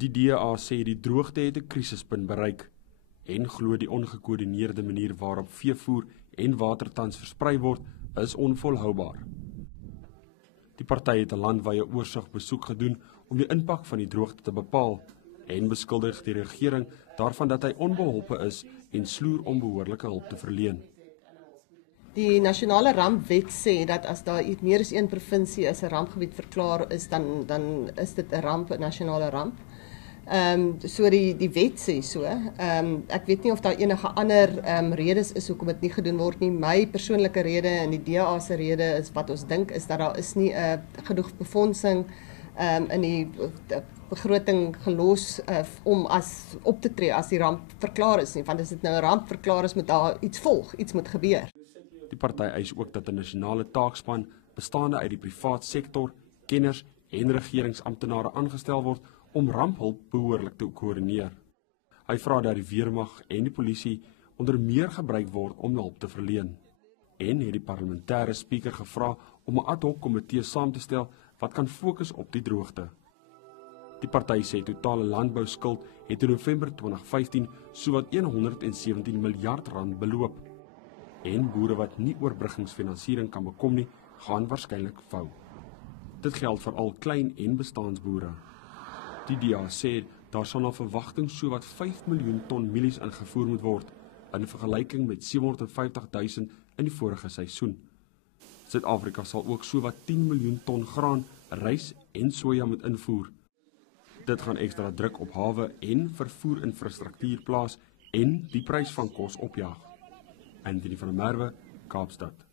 Die DA sê die droogte het 'n krisispunt bereik en glo die ongekoördineerde manier waarop veevoer en water tans versprei word, is onvolhoubaar. Die party het 'n landwye oorsigbesoek gedoen om die impak van die droogte te bepaal en beskuldig die regering daarvan dat hy onbeholpe is en sloer om behoorlike hulp te verleen. Die nasionale rampwet sê dat as daar meer as een provinsie as 'n rampgebied verklaar is, dan is dit 'n ramp, 'n nasionale ramp. So die wet sê so. Ek weet nie of daar enige ander redes is hoekom dit nie gedoen word nie. My persoonlike rede en die DA se rede is wat ons dink is dat daar is nie genoeg befondsing in die begroting gelos om op te tree as die ramp verklaar is nie. Want as dit nou 'n ramp verklaar is, moet daar iets volg, iets moet gebeur. Die party eis ook dat 'n nasionale taakspan bestaande uit die privaat sektor, kenners en regeringsamptenare aangestel word om ramphulp behoorlik te koördineer. Hy vra dat die weermag en die polisie onder meer gebruik word om hulp te verleen. En het die parlementêre spreker gevra om 'n ad hoc komitee saam te stel wat kan fokus op die droogte. Die party sê totale landbouskuld het in November 2015 sowat 117 miljard rand beloop. En boere wat nie oorbruggingsfinansiering kan bekom nie, gaan waarskynlik vou. Dit geld vir al klein en bestaansboere. Die DA sê daar sal na verwagting sowat 5 miljoen ton mielies ingevoer moet word, in vergelyking met 750 000 in die vorige seisoen. Suid-Afrika sal ook sowat 10 miljoen ton graan, rys en soja moet invoer. Dit gaan ekstra druk op hawe en vervoerinfrastruktuur plaas en die prys van kos opjaag. Anthony van der Merwe, Kaapstad.